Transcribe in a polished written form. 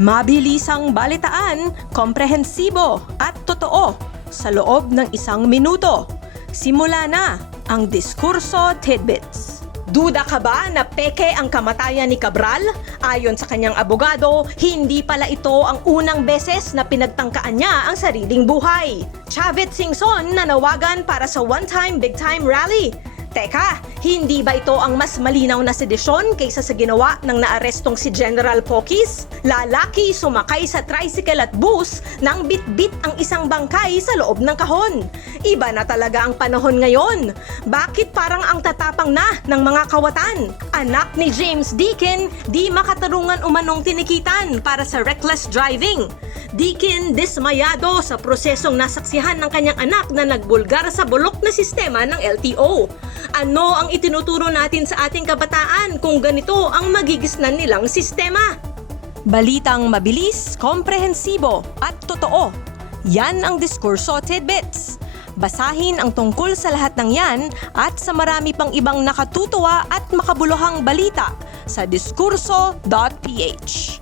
Mabilisang balitaan, komprehensibo at totoo sa loob ng 1 minuto. Simula na ang Diskurso Tidbits. Duda ka ba na peke ang kamatayan ni Cabral? Ayon sa kanyang abogado, hindi pala ito ang unang beses na pinagtangkaan niya ang sariling buhay. Chavit Singson nanawagan para sa one-time, big-time rally. Teka, hindi ba ito ang mas malinaw na sedisyon kaysa sa ginawa ng naarestong si General Pocis? Lalaki sumakay sa tricycle at bus nang bit-bit ang isang bangkay sa loob ng kahon. Iba na talaga ang panahon ngayon. Bakit parang ang tatapang na ng mga kawatan? Anak ni James Deakin, di makatarungan umanong tinikitan para sa reckless driving. Deakin dismayado sa prosesong nasaksihan ng kanyang anak na nagbulgar sa bulok na sistema ng LTO. Ano ang itinuturo natin sa ating kabataan kung ganito ang magigisnan nilang sistema? Balitang mabilis, komprehensibo at totoo. Yan ang Diskurso Tidbits. Basahin ang tungkol sa lahat ng yan at sa marami pang ibang nakatutuwa at makabuluhang balita sa diskurso.ph.